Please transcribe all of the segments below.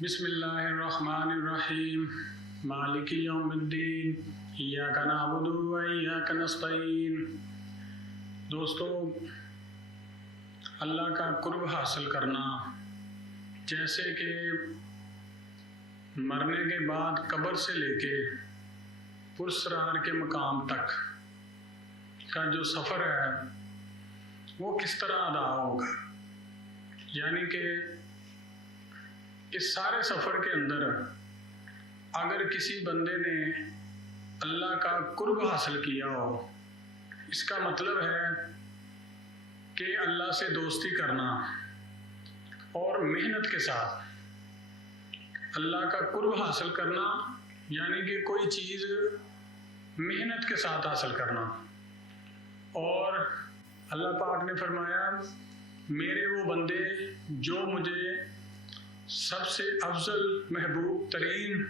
बिस्मिल्लाहिर्रहमानिर्रहीम मालिकी यौमिद्दीन इय्याका नअबुदु व इय्याका नस्तईन। दोस्तों, अल्लाह का कुर्ब हासिल करना, जैसे कि मरने के बाद कब्र से लेके पुरस्रार के मकाम तक का जो सफ़र है वो किस तरह अदा होगा। यानी कि इस सारे सफ़र के अंदर अगर किसी बंदे ने अल्लाह का कुर्ब हासिल किया हो, इसका मतलब है कि अल्लाह से दोस्ती करना और मेहनत के साथ अल्लाह का कुर्ब हासिल करना, यानी कि कोई चीज़ मेहनत के साथ हासिल करना। और अल्लाह पाक ने फरमाया, मेरे वो बंदे जो मुझे सबसे अफजल महबूब तरीन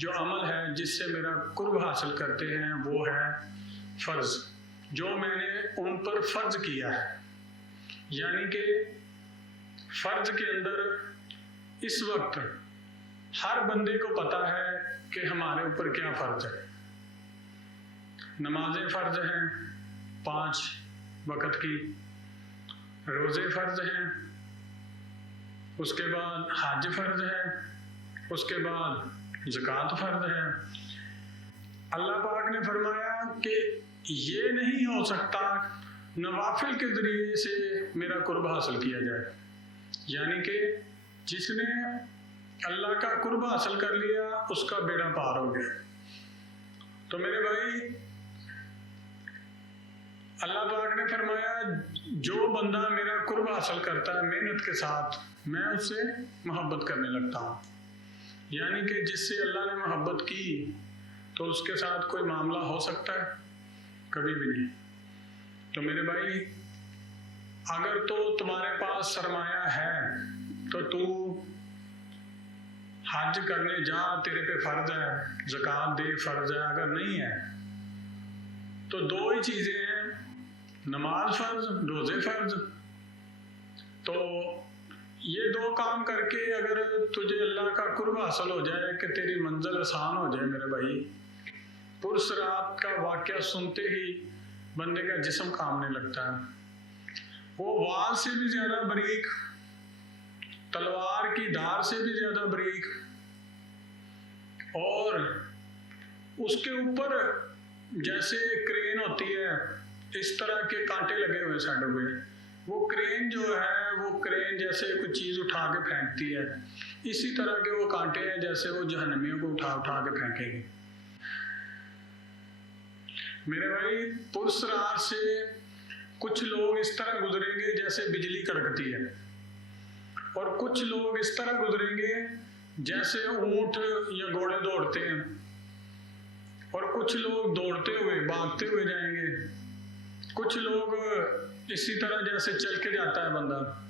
जो अमल है जिससे मेरा कुर्ब हासिल करते हैं वो है फ़र्ज़, जो मैंने उन पर फ़र्ज़ किया है। यानी कि फ़र्ज़ के अंदर इस वक्त हर बंदे को पता है कि हमारे ऊपर क्या फ़र्ज़ है। नमाज़ें फ़र्ज़ हैं 5 वक़्त की, रोज़े फ़र्ज़ हैं, उसके बाद हज फ़र्ज़ है, उसके बाद ज़कात फ़र्ज़ है। अल्लाह पाक ने फरमाया कि ये नहीं हो सकता नवाफिल के ज़रिए से मेरा कुर्ब हासिल किया जाए। यानी कि जिसने अल्लाह का कुर्ब हासिल कर लिया उसका बेड़ा पार हो गया। तो मेरे भाई, अल्लाह पाक ने फरमाया, जो बंदा मेरा कुर्ब हासिल करता है मेहनत के साथ, मैं उससे मोहब्बत करने लगता हूँ। यानी कि जिससे अल्लाह ने मोहब्बत की तो उसके साथ कोई मामला हो सकता है? कभी भी नहीं। तो मेरे भाई, अगर तो तुम्हारे पास सरमाया है तो तू हज करने जा, तेरे पे फ़र्ज़ है, ज़कात दे फ़र्ज़ है। अगर नहीं है तो दो ही चीज़ें हैं, नमाज फ़र्ज़, रोज़े फ़र्ज़। तो ये दो काम करके अगर तुझे अल्लाह का कुर्ब हासिल हो जाए कि तेरी मंजिल आसान हो जाए मेरे भाई, पुरसरात का वाक़या सुनते ही बंदे का जिस्म कांपने लगता है। वो वाल से भी ज़्यादा बारीक, तलवार की धार से भी ज़्यादा बारीक, और उसके ऊपर जैसे क्रेन होती है इस तरह के कांटे लगे हुए साइडों पे। वो क्रेन जो है, वो क्रेन जैसे कोई चीज़ उठा के फेंकती है, इसी तरह के वो कांटे हैं जैसे वो जहन्नमियों को उठा उठा के फेंकेंगे। मेरे भाई, पुरसरार से कुछ लोग इस तरह गुजरेंगे जैसे बिजली कड़कती है, और कुछ लोग इस तरह गुजरेंगे जैसे ऊंट या घोड़े दौड़ते हैं, और कुछ लोग दौड़ते हुए भागते हुए जाएंगे, कुछ लोग इसी तरह जैसे चल के जाता है बंदा।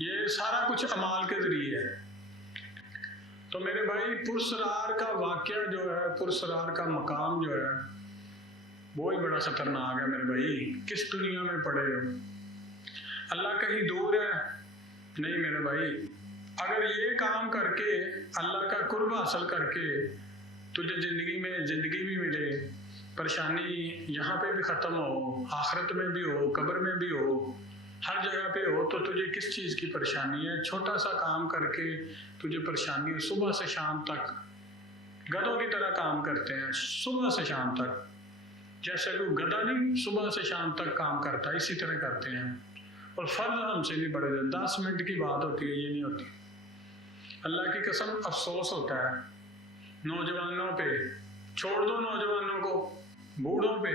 ये सारा कुछ अमाल के जरिए है। तो मेरे भाई, पुरसरार का वाक़या जो है, पुरसरार का मकाम जो है, वो ही बड़ा खतरनाक है मेरे भाई। किस दुनिया में पड़े हो? अल्लाह कहीं दूर है? नहीं मेरे भाई। अगर ये काम करके अल्लाह का कुर्ब हासिल करके तुझे ज़िंदगी भी मिले, परेशानी यहाँ पे भी ख़त्म हो, आखिरत में भी हो, कब्र में भी हो, हर जगह पे हो, तो तुझे किस चीज़ की परेशानी है? छोटा सा काम करके तुझे परेशानी है। सुबह से शाम तक गधों की तरह काम करते हैं, सुबह से शाम तक। जैसे कोई गधा नहीं सुबह से शाम तक काम करता, इसी तरह करते हैं। और फ़र्ज हमसे नहीं पड़े, 10 मिनट की बात होती है, ये नहीं होती। अल्लाह की कसम, अफसोस होता है नौजवानों पे। छोड़ दो नौजवानों को, बूढ़ों पे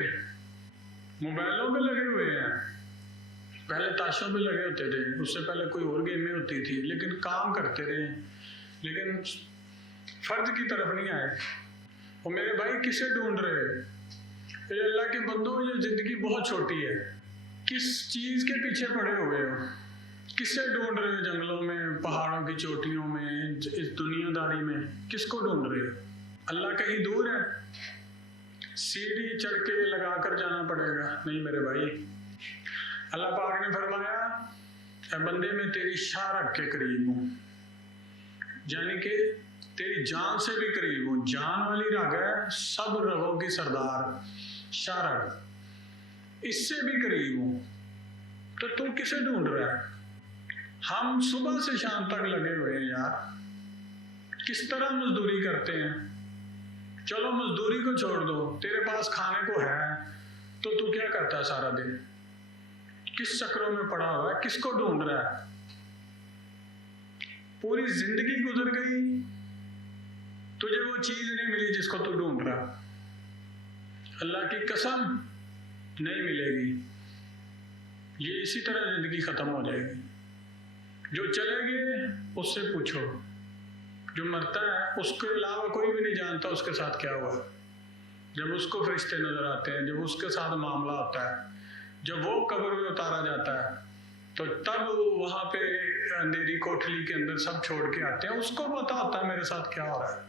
मोबाइलों पे लगे हुए हैं। पहले ताशों पे लगे होते थे, उससे पहले कोई और गेमें होती थी, लेकिन काम करते रहे, लेकिन फर्ज की तरफ नहीं आए। और मेरे भाई, किसे ढूंढ रहे? ये अल्लाह के बंदों, ये ज़िंदगी बहुत छोटी है। किस चीज़ के पीछे पड़े हुए हो? किससे ढूंढ रहे हो? जंगलों में, पहाड़ों की चोटियों में, इस दुनियादारी में किसको ढूंढ रहे हो? अल्लाह कहीं दूर है? सीढ़ी चढ़ के लगा कर जाना पड़ेगा? नहीं मेरे भाई। अल्लाह पाक ने फरमाया, ऐ बंदे मैं तेरी शाह रग के करीब हूँ, यानी कि तेरी जान से भी करीब हूँ। जान वाली रग है, सब रगों की सरदार शाह रग, इससे भी करीब हूँ। तो तू किसे ढूंढ रहा है? हम सुबह से शाम तक लगे हुए हैं यार, किस तरह मजदूरी करते हैं। चलो मजदूरी को छोड़ दो, तेरे पास खाने को है तो तू क्या करता है सारा दिन? किस चक्रों में पड़ा हुआ है? किसको ढूंढ रहा है? पूरी जिंदगी गुजर गई, तुझे वो चीज नहीं मिली जिसको तू ढूंढ रहा। अल्लाह की कसम नहीं मिलेगी। ये इसी तरह जिंदगी खत्म हो जाएगी। जो चले गए उससे पूछो, जो मरता है उसके अलावा कोई भी नहीं जानता उसके साथ क्या हुआ। जब उसको फरिश्ते नजर आते हैं, जब उसके साथ मामला होता है, जब वो कब्र में उतारा जाता है, तो तब वहां पे अंधेरी कोठली के अंदर सब छोड़ के आते हैं। उसको पता होता है मेरे साथ क्या हो रहा है।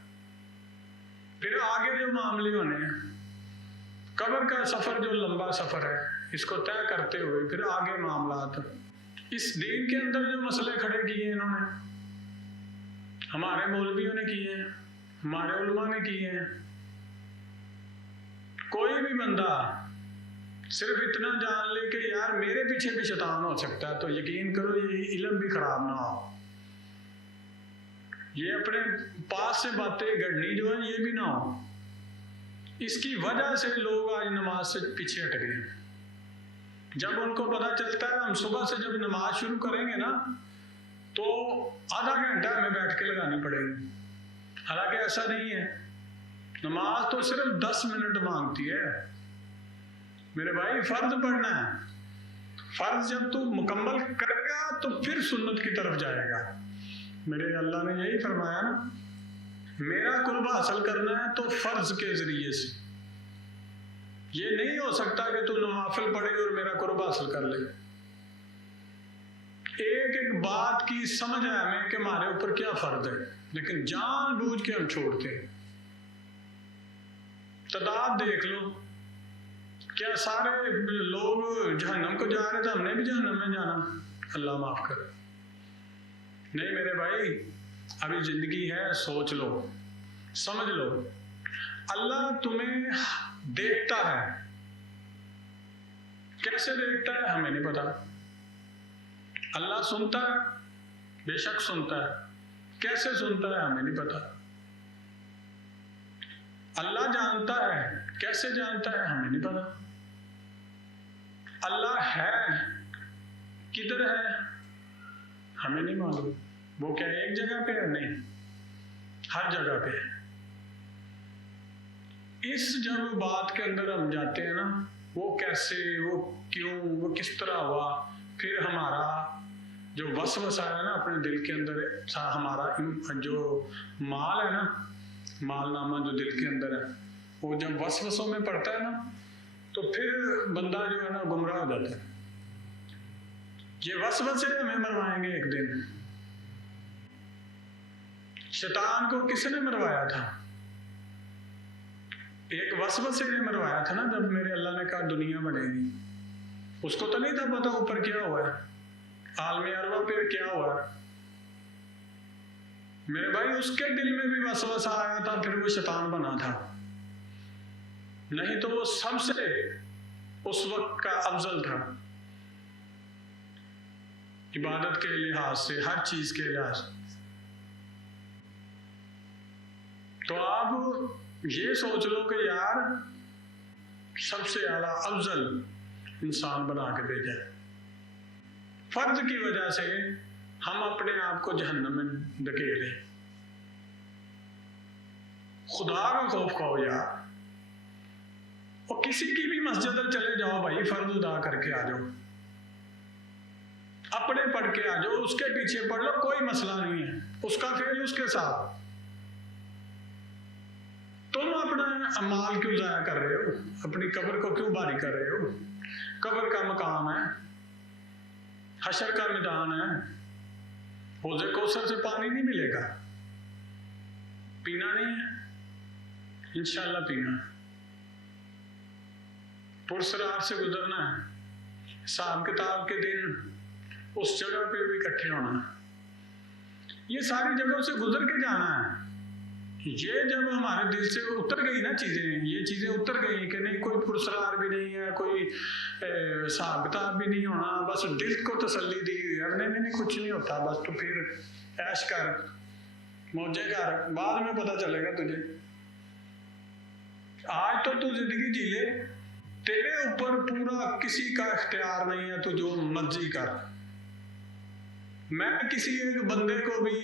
फिर आगे जो मामले होने हैं, कब्र का सफर जो लंबा सफर है, इसको तय करते हुए फिर आगे मामला। इस दीन के अंदर जो मसले खड़े किए इन्होंने, हमारे मौलवियों ने किए हैं, हमारे उलमा ने किए हैं। कोई भी बंदा सिर्फ इतना जान ले कि यार मेरे पीछे भी शैतान हो सकता है, तो यकीन करो ये इल्म भी खराब ना हो। ये अपने पास से बातें गढ़नी जो है ये भी ना हो। इसकी वजह से लोग आज नमाज से पीछे हट गए। जब उनको पता चलता है हम सुबह से जब नमाज शुरू करेंगे ना, तो आधा घंटा हमें बैठ के लगानी पड़ेगी। हालांकि ऐसा नहीं है, नमाज तो सिर्फ 10 मिनट मांगती है। मेरे भाई फर्ज पढ़ना है, फर्ज जब तू मुकम्मल करेगा तो फिर सुन्नत की तरफ जाएगा। मेरे अल्लाह ने यही फरमाया ना, मेरा कुर्ब हासिल करना है तो फर्ज के जरिए से। ये नहीं हो सकता कि तू नवाफिल पढ़े और मेरा कुर्ब हासिल कर ले। एक एक बात की समझ है हमें कि हमारे ऊपर क्या फर्ज है, लेकिन जानबूझ के हम छोड़ते हैं। तादाद देख लो, क्या सारे लोग जहन्नम को जा रहे थे? हमने भी जहन्नम में जाना, अल्लाह माफ करे। नहीं मेरे भाई, अभी जिंदगी है, सोच लो, समझ लो। अल्लाह तुम्हें देखता है, कैसे देखता है हमें नहीं पता। अल्लाह सुनता है, बेशक सुनता है, कैसे सुनता है हमें नहीं पता। अल्लाह जानता है, कैसे जानता है हमें नहीं पता। अल्लाह है, किधर है हमें नहीं मालूम। वो क्या एक जगह पे है? नहीं, हर जगह पे है। इस जब बात के अंदर हम जाते हैं ना, वो कैसे, वो क्यों, वो किस तरह हुआ, फिर हमारा जो वसवसा है ना अपने दिल के अंदर, हमारा जो माल है ना, मालनामा जो दिल के अंदर है, वो जब वसवसों में पड़ता है ना, तो फिर बंदा जो है ना गुमराह हो जाता है। ये वसवसे हमें मरवाएंगे एक दिन। शैतान को किसने मरवाया था? एक वसवसे ने मरवाया था ना, जब मेरे अल्लाह ने कहा दुनिया बनेगी। उसको तो नहीं था पता ऊपर क्या हुआ है, आलमे अरवा पे क्या हुआ है। मेरे भाई उसके दिल में भी वसवसा आया था, फिर वो शैतान बना था। नहीं तो वो सबसे उस वक्त का अफजल था, इबादत के लिहाज से, हर चीज के लिहाज से। तो आप ये सोच लो कि यार सबसे आला अफजल इंसान बना के भेजा। फर्ज की वजह से हम अपने आप को जहन्नम में धकेले। खुदा का खौफ खाओ यार, और किसी की भी मस्जिद चले जाओ भाई, फर्ज अदा करके आ जाओ, अपने पढ़ के आ जाओ, उसके पीछे पढ़ लो, कोई मसला नहीं है, उसका फेल उसके साथ। तुम अपना अमाल क्यों जाया कर रहे हो? अपनी कब्र को क्यों भारी कर रहे हो? कब्र का मकाम है, हशर का मैदान है। हौज़े कौसर से पानी नहीं मिलेगा, पीना नहीं है, इंशाल्लाह पीना है। पुरसरार से गुजरना है। हिसाब किताब के दिन उस जगह पे भी इकट्ठे होना है। ये सारी जगहों से गुजर के जाना है। ये जब हमारे दिल से उतर गई ना चीजें, ये चीजें उतर गई कि नहीं कोई पुरस्कार भी नहीं है, कोई हिसाब किताब भी नहीं होना, बस दिल को तसल्ली दी हुई है, नहीं नहीं कुछ नहीं होता, बस तो फिर ऐश कर, मौजे कर, बाद में पता चलेगा तुझे। आज तो तू जिंदगी जी ले, तेरे ऊपर पूरा किसी का इख्तियार नहीं है, तू जो मर्जी कर। मैं किसी एक बंदे को भी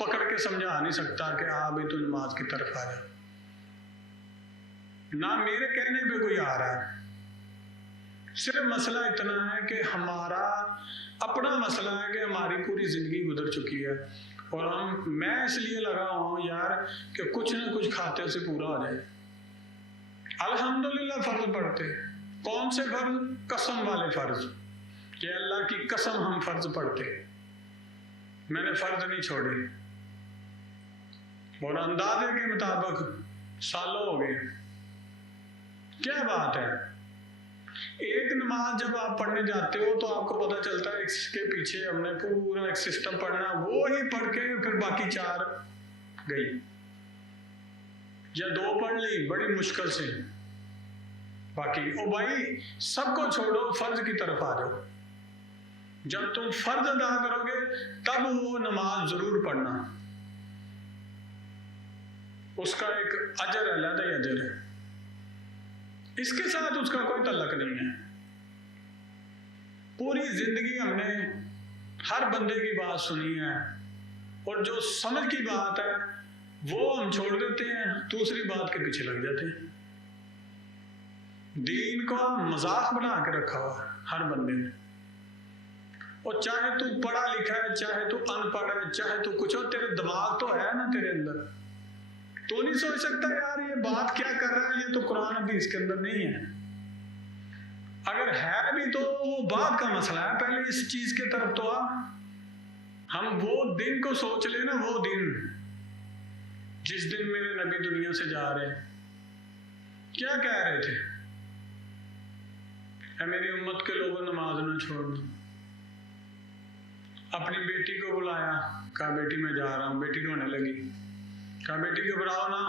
पकड़ के समझा नहीं सकता कि हाँ भाई तू नमाज की तरफ आ जा, ना मेरे कहने पे कोई आ रहा है। सिर्फ मसला इतना है कि हमारा अपना मसला है कि हमारी पूरी जिंदगी गुजर चुकी है और मैं इसलिए लगा हूं यार कि कुछ ना कुछ खाते से पूरा हो जाए। अल्हम्दुलिल्लाह फर्ज पढ़ते, कौन से फर्ज? कसम वाले फर्ज, कि अल्लाह की कसम हम फर्ज पढ़ते, मैंने फर्ज नहीं छोड़े और अंदाजे के मुताबिक सालों हो गए। क्या बात है, एक नमाज जब आप पढ़ने जाते हो तो आपको पता चलता है इसके पीछे हमने पूरा एक सिस्टम पढ़ना, वो ही पढ़ के फिर बाकी 4 गई या 2 पढ़ ली बड़ी मुश्किल से, बाकी ओ भाई सबको छोड़ो, फर्ज की तरफ आ जाओ। जब तुम फर्ज अदा करोगे तब वो नमाज जरूर पढ़ना, उसका एक अजर है, अलग ही अजर है, इसके साथ उसका कोई तल्लक नहीं है। पूरी जिंदगी हमने हर बंदे की बात सुनी है और जो समझ की बात है वो हम छोड़ देते हैं, दूसरी बात के पीछे लग जाते हैं। दीन को मजाक बना के रखा हुआ हर बंदे ने, और चाहे तू पढ़ा लिखा है, चाहे तू अनपढ़ है, चाहे तू कुछ हो, तेरे दिमाग तो है ना तेरे अंदर, तो नहीं सोच सकता यार ये बात क्या कर रहा है, ये तो कुरान हदीस के अंदर नहीं है। अगर है भी तो वो बात का मसला है, पहले इस चीज के तरफ तो आ। हम वो दिन को सोच लेना, वो दिन जिस दिन मेरे नबी दुनिया से जा रहे, क्या कह रहे थे? मेरी उम्मत के लोगों नमाज ना छोड़ना। अपनी बेटी को बुलाया, कहा बेटी मैं जा रहा हूं। बेटी रोने लगी, कहा बेटी घबराओ ना,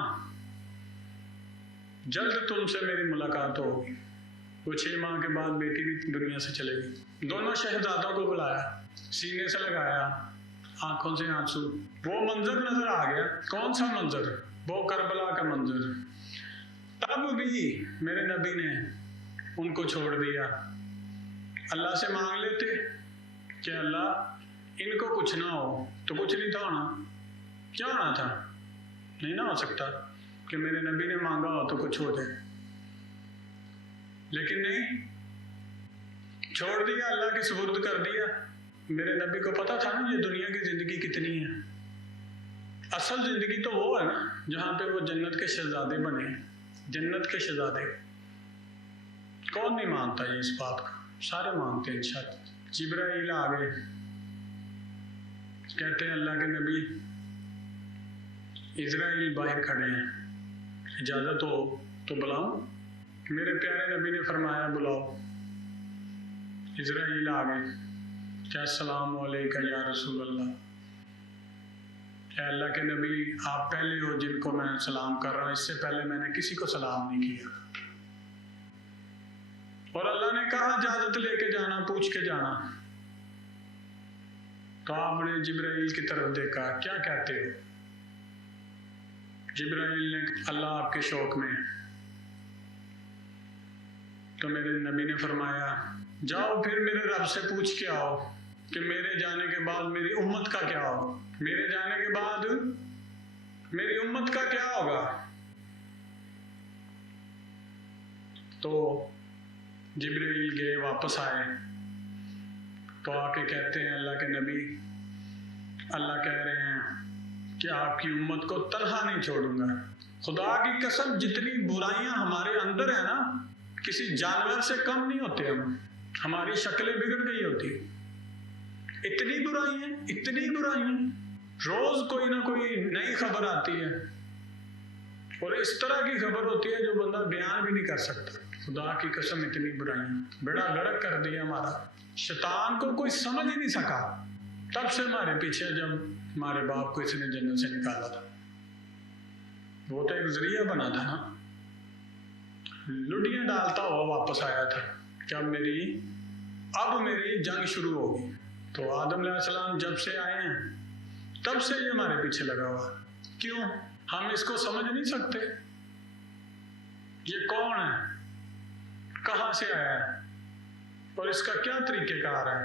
जल्द तुमसे मेरी मुलाकात होगी। वो 6 माह के बाद बेटी भी दुनिया से चलेगी। दोनों शहजादों को बुलाया, सीने से लगाया, आंखों से आंसू। वो मंजर नजर आ गया। कौन सा मंजर? वो करबला का मंजर। तब भी मेरे नबी ने उनको छोड़ दिया। अल्लाह से मांग लेते कि अल्लाह इनको कुछ ना हो, तो कुछ नहीं था होना। क्या होना था? नहीं ना हो सकता कि मेरे नबी ने मांगा हो तो कुछ हो जाए, लेकिन नहीं, छोड़ दिया, अल्लाह के सुपुर्द कर दिया। मेरे नबी को पता था ना ये दुनिया की जिंदगी कितनी है। असल जिंदगी तो वो है ना जहां पे वो जन्नत के शहजादे बने। जन्नत के शहजादे कौन नहीं मानता ये इस बात को? सारे मानते हैं इंशाअल्लाह। जिब्राइल आ गए, कहते हैं अल्लाह के नबी इजराइल बाहर खड़े हैं, इजाजत हो तो बुलाऊं? मेरे प्यारे नबी ने फरमाया बुलाओ। इजराइल आ गए, क्या अस्सलाम वालेकुम या रसूल अल्लाह। क्या अल्लाह के नबी आप पहले हो जिनको मैं सलाम कर रहा हूं, इससे पहले मैंने किसी को सलाम नहीं किया। और अल्लाह ने कहा इजाजत लेके जाना, पूछ के जाना। तो आपने जिब्राइल की तरफ देखा, क्या कहते हो? जिब्राइल ने अल्लाह आपके शौक में। तो मेरे नबी ने फरमाया जाओ फिर मेरे रब से पूछ के आओ कि मेरे जाने के बाद मेरी उम्मत का क्या हो, मेरे जाने के बाद मेरी उम्मत का क्या होगा। तो जिब्राइल गए, वापस आए तो आके कहते हैं अल्लाह के नबी, अल्लाह कह रहे हैं कि आपकी उम्मत को तन्हा नहीं छोड़ूंगा। खुदा की कसम जितनी बुराइयां हमारे अंदर है ना, किसी जानवर से कम नहीं होते हम। हमारी शक्लें बिगड़ गई होती, इतनी बुराइयां, इतनी बुराइयां। रोज कोई ना कोई नई खबर आती है और इस तरह की खबर होती है जो बंदा बयान भी नहीं कर सकता। खुदा की कसम इतनी बुराइयां, बेड़ा गर्क कर दिया हमारा। शैतान को कोई समझ ही नहीं सका। तब से हमारे पीछे, जब हमारे बाप को इसने जन्नत से निकाला था, वो तो एक जरिया बना था ना, लुटियां डालता हुआ वापस आया था कि अब मेरी जंग शुरू होगी। तो आदम अलैहिस्सलाम जब से आए हैं तब से ये हमारे पीछे लगा हुआ। क्यों? हम इसको समझ नहीं सकते। ये कौन है, कहां से आया है और इसका क्या तरीकेकार है।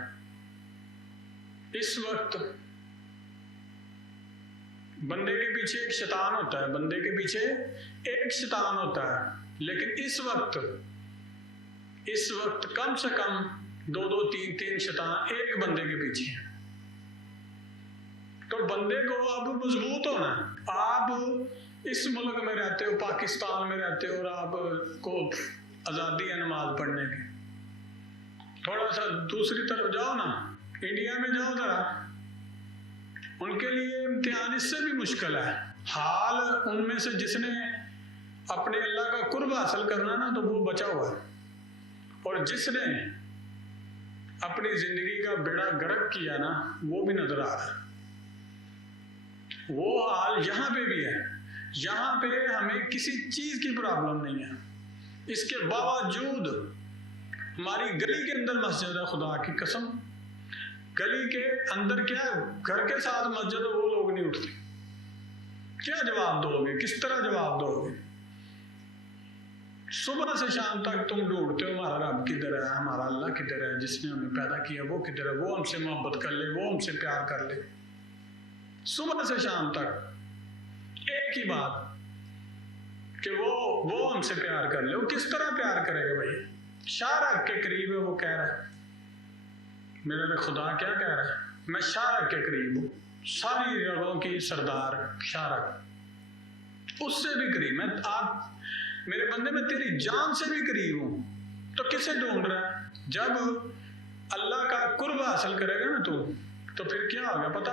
इस वक्त बंदे के पीछे एक शैतान होता है, बंदे के पीछे एक शैतान होता है, लेकिन इस वक्त कम से कम 2-2, 3-3 शैतान एक बंदे के पीछे हैं। तो बंदे को अब मजबूत होना है। आप इस मुल्क में रहते हो, पाकिस्तान में रहते हो, और आपको आज़ादी है नमाज पढ़ने की, थोड़ा सा दूसरी तरफ जाओ ना, इंडिया में जाओ जरा, उनके लिए इम्तिहान इससे भी मुश्किल है। हाल उनमें से जिसने अपने अल्लाह का कुर्ब हासिल करना ना, तो वो बचा हुआ है, और जिसने अपनी जिंदगी का बेड़ा गर्क किया ना, वो भी नजर आ रहा है। वो हाल यहाँ पे भी है। यहाँ पे हमें किसी चीज की प्रॉब्लम नहीं है, इसके बावजूद हमारी गली के अंदर मस्जिद है, खुदा की कसम, गली के अंदर क्या घर के साथ मस्जिद है, वो लोग नहीं उठते। क्या जवाब दोगे, किस तरह जवाब दोगे? सुबह से शाम तक तुम ढूंढते हो हमारा रब किधर है, हमारा अल्लाह किधर है, जिसने हमें पैदा किया वो किधर है, वो हमसे मोहब्बत कर ले, वो हमसे प्यार कर ले। सुबह से शाम तक एक ही बात कि वो हमसे प्यार कर ले। वो किस तरह प्यार करेगा भाई? शारक के करीब है, वो कह रहा है, मेरा तो खुदा क्या कह रहा है, मैं शारक के करीब हूँ, सारी जगहों की सरदार शारक, उससे भी करीब। मैं आप मेरे बंदे में तेरी जान से भी करीब हूं। तो किसे ढूंढ रहा है? जब अल्लाह का कुर्ब हासिल करेगा ना तो फिर क्या होगा पता?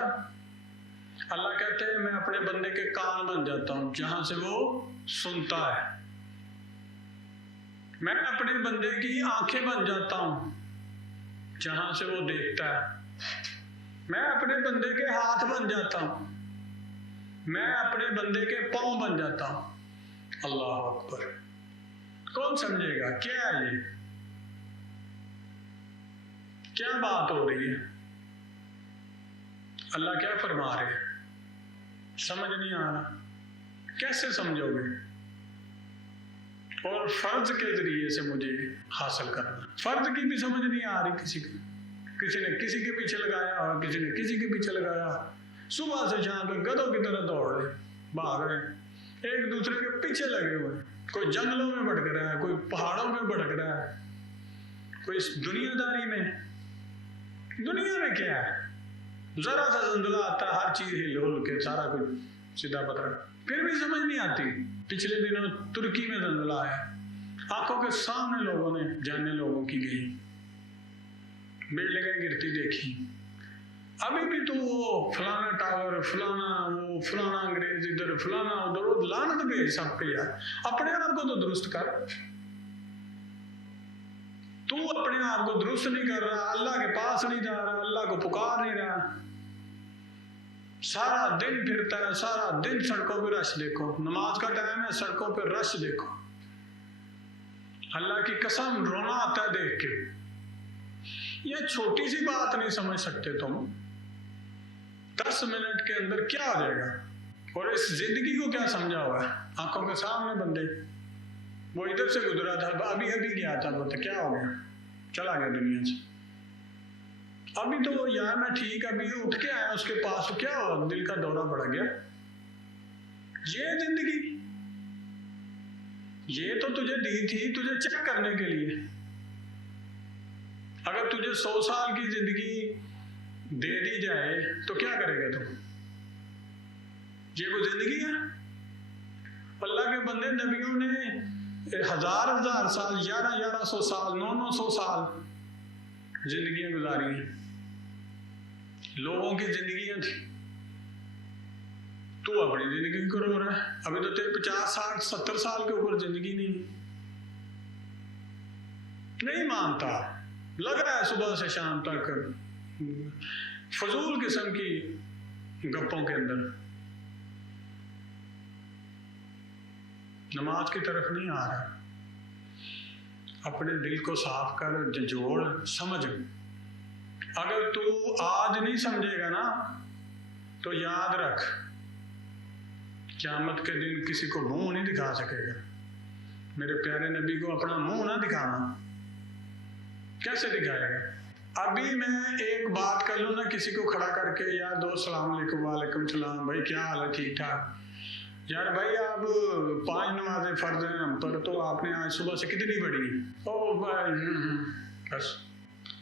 अल्लाह कहते हैं मैं अपने बंदे के कान बन जाता हूं जहां से वो सुनता है, मैं अपने बंदे की आंखें बन जाता हूं जहां से वो देखता है, मैं अपने बंदे के हाथ बन जाता हूं, मैं अपने बंदे के पांव बन जाता हूं। अल्लाह अकबर। कौन समझेगा क्या है ये? क्या बात हो रही है? अल्लाह क्या फरमा रहे हैं? समझ नहीं आ रहा, कैसे समझोगे? और फर्ज के जरिए से मुझे हासिल करना, फर्ज की भी समझ नहीं आ रही किसी की। किसी ने किसी के पीछे लगाया और किसी ने किसी के पीछे लगाया, सुबह से शाम तक गधों की तरह दौड़ रहे, भाग रहे, एक दूसरे के पीछे लगे हुए। कोई जंगलों में भटक रहा है, कोई पहाड़ों में भटक रहा है, कोई इस दुनियादारी में। दुनिया में क्या है? जरा सा जंजला आता है, हर चीज हिल हुल के सारा कुछ सीधा पकड़ा, फिर भी समझ नहीं आती। पिछले दिनों तुर्की में जंजला आया, आंखों के सामने लोगों ने जाने लोगों की गई, बिल्डिंगें गिरती देखी। अभी भी तो वो फलाना टावर, फलाना वो, फलाना अंग्रेज इधर, फलाना उधर, लानत भेज सब पे यार। अपने आप को तो दुरुस्त कर। तू अपने आप को दुरुस्त नहीं कर रहा, अल्लाह के पास नहीं जा रहा, अल्लाह को पुकार नहीं रहा, सारा दिन फिरता है, सारा दिन सड़कों पे रश देखो, नमाज का टाइम है, सड़कों पे रश देखो, अल्लाह की कसम रोना आता है देख के। ये छोटी सी बात नहीं समझ सकते तुम? 10 मिनट के अंदर क्या हो जाएगा? और इस जिंदगी को क्या समझा हुआ है? आंखों के सामने बंदे, वो इधर से गुजरा था, अभी गया था, तो क्या हो गया? चला गया दुनिया से। अभी तो यार मैं ठीक, अभी उठ के आया उसके पास, तो क्या हुआ? दिल का दौरा पड़ गया। ये जिंदगी, ये तो तुझे दी थी तुझे चेक करने के लिए। अगर तुझे 100 साल की जिंदगी दे दी जाए तो क्या करेगा तुम? ये कोई जिंदगी है? अल्लाह के बंदे, नबियों ने 1000 साल, 1100 साल, 900 साल जिंदगियां गुजारी हैं, लोगों की जिंदगियां थी। तू अपनी जिंदगी को रो रहा है। अभी तो तेरे 50, 60, 70 साल के ऊपर जिंदगी नहीं मानता। लगा है सुबह से शाम तक फजूल किस्म की गप्पों के अंदर, नमाज की तरफ नहीं आ रहा। अपने दिल को साफ कर, झंझोड़ समझ। अगर तू आज नहीं समझेगा ना तो याद रख, क़यामत के दिन किसी को मुंह नहीं दिखा सकेगा। मेरे प्यारे नबी को अपना मुंह ना दिखाना, कैसे दिखाएगा? अभी मैं एक बात कर लूँ ना किसी को खड़ा करके, यार दोस्त सलाम अलैकुम, वालेकुम सलाम, भाई क्या हाल है, ठीक ठाक, यार भाई आप 5 नमाजें फर्ज हैं हम पर, तो आपने आज सुबह से कितनी पढ़ी? ओ भाई बस,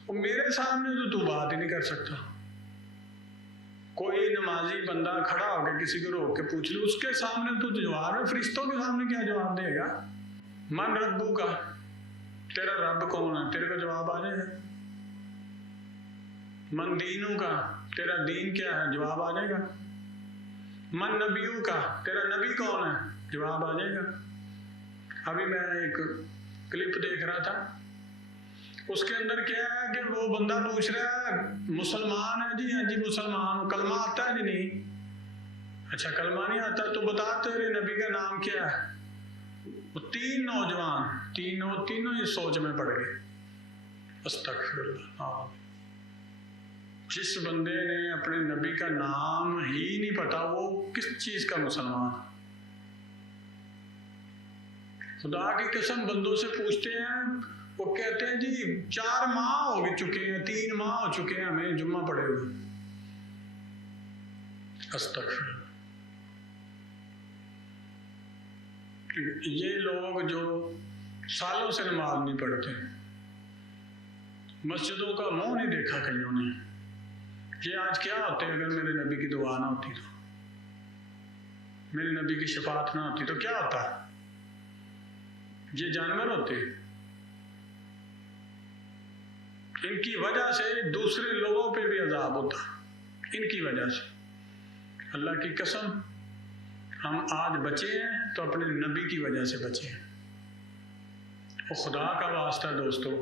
वो मेरे सामने तो तू बात ही नहीं कर सकता। कोई नमाजी बंदा खड़ा होकर किसी को रोक के पूछ लो, उसके सामने तू जवाब है, फरिश्तों के सामने क्या जवाब देगा? मन रब्बू का, तेरा रब कौन है, तेरे को जवाब आ जाएगा। मन दीनू का, तेरा दीन क्या है, जवाब आ जाएगा। मन नबियू का, तेरा नबी कौन है, जवाब आ जाएगा। अभी मैं एक क्लिप देख रहा था, उसके अंदर क्या है कि वो बंदा पूछ रहा है मुसलमान है जी? हाँ जी मुसलमान। कलमा आता है जी? नहीं। अच्छा कलमा नहीं आता तो बता तेरे नबी का नाम क्या है? वो 3 नौजवान तीनों ही सोच में पड़ गए। अस्तगफिरुल्लाह। जिस बंदे ने अपने नबी का नाम ही नहीं पता, वो किस चीज का मुसलमान? खुदा की कसम बंदों से पूछते हैं, वो कहते हैं जी 4 माह हो चुके हैं, 3 माह हो चुके हैं हमें जुम्मा पड़े हुए। अस्तगफिरुल्लाह। ये लोग जो सालों से नमाज नहीं पढ़ते, मस्जिदों का मुंह नहीं देखा कईयों ने, ये आज क्या होते अगर मेरे नबी की दुआ ना होती, तो मेरे नबी की शफाअत ना होती तो क्या होता? ये जानवर होते। इनकी वजह से दूसरे लोगों पे भी अजाब होता, इनकी वजह से। अल्लाह की कसम हम आज बचे हैं तो अपने नबी की वजह से बचे हैं। और खुदा का वास्ता दोस्तों,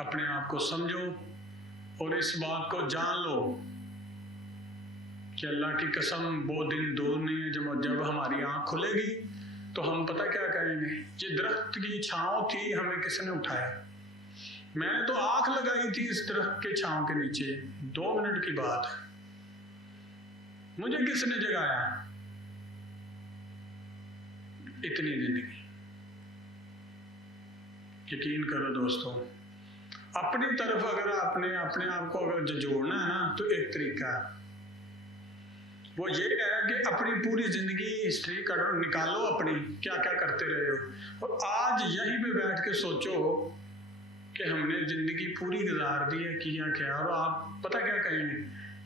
अपने आप को समझो और इस बात को जान लो कि अल्लाह की कसम वो दिन दूर नहीं है जब हमारी आंख खुलेगी तो हम पता क्या करेंगे? ये दरख्त की छांव थी, हमें किसने उठाया? मैंने तो आंख लगाई थी इस दरख्त के छांव के नीचे, 2 मिनट की बात है, मुझे किसने जगाया? इतनी जिंदगी। यकीन करो दोस्तों, अपनी तरफ अगर अपने आप को अगर जोड़ना है ना तो एक तरीका है, वो ये है कि अपनी पूरी जिंदगी हिस्ट्री निकालो, अपनी क्या क्या करते रहे हो, और आज यहीं पे बैठ के सोचो कि हमने जिंदगी पूरी गुजार दी है, किया क्या। और आप पता क्या कहेंगे?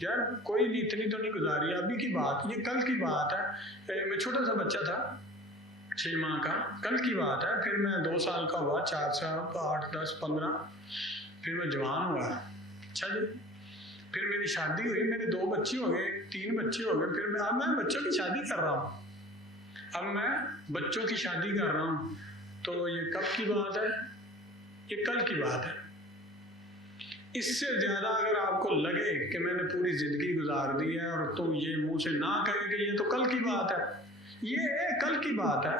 यार कोई नहीं, इतनी तो नहीं गुजारी, अभी की बात, ये कल की बात है। मैं छोटा सा बच्चा था 6 माह का, कल की बात है। फिर मैं 2 साल का हुआ, 4 साल का, 8, 10, 15, फिर मैं जवान हुआ। अच्छा जी, फिर मेरी शादी हुई, मेरे 2 बच्चे हो गए, 3 बच्चे हो गए। फिर मैं बच्चों की शादी कर रहा हूँ, अब मैं बच्चों की शादी कर रहा हूँ। तो ये कब की बात है? ये कल की बात है। इससे ज्यादा अगर आपको लगे कि मैंने पूरी जिंदगी गुजार दी है और तुम ये मुंह से ना कहें कि ये तो कल की बात है, ये कल की बात है,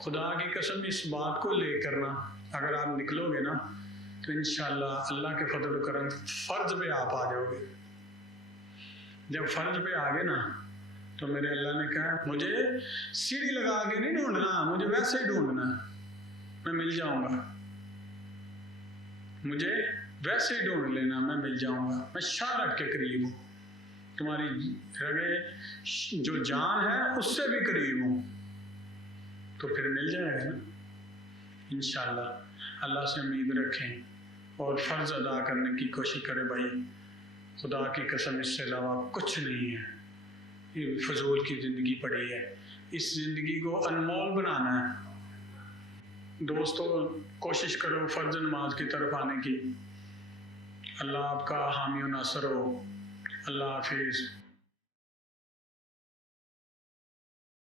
खुदा की कसम इस बात को लेकर ना अगर आप निकलोगे ना तो इंशाल्लाह अल्लाह के फजल व करम फर्ज पे आप आ जाओगे। जब फर्ज पे आ गए ना तो मेरे अल्लाह ने कहा मुझे सीढ़ी लगा के नहीं ढूंढना, मुझे वैसे ही ढूंढना, मैं मिल जाऊंगा, मुझे वैसे ही ढूंढ लेना, मैं मिल जाऊंगा, मैं शारट के करीब हूँ, तुम्हारी रगे जो जान है उससे भी करीब हूँ, तो फिर मिल जाएगा ना इंशाल्लाह। अल्लाह से उम्मीद रखें और फ़र्ज़ अदा करने की कोशिश करें भाई। खुदा की कसम इससे अलावा कुछ नहीं है, ये फजूल की ज़िंदगी पड़ी है, इस ज़िंदगी को अनमोल बनाना है। दोस्तों कोशिश करो फ़र्ज नमाज की तरफ आने की। अल्लाह आपका हामी और नासर हो। अल्लाह हाफिज़।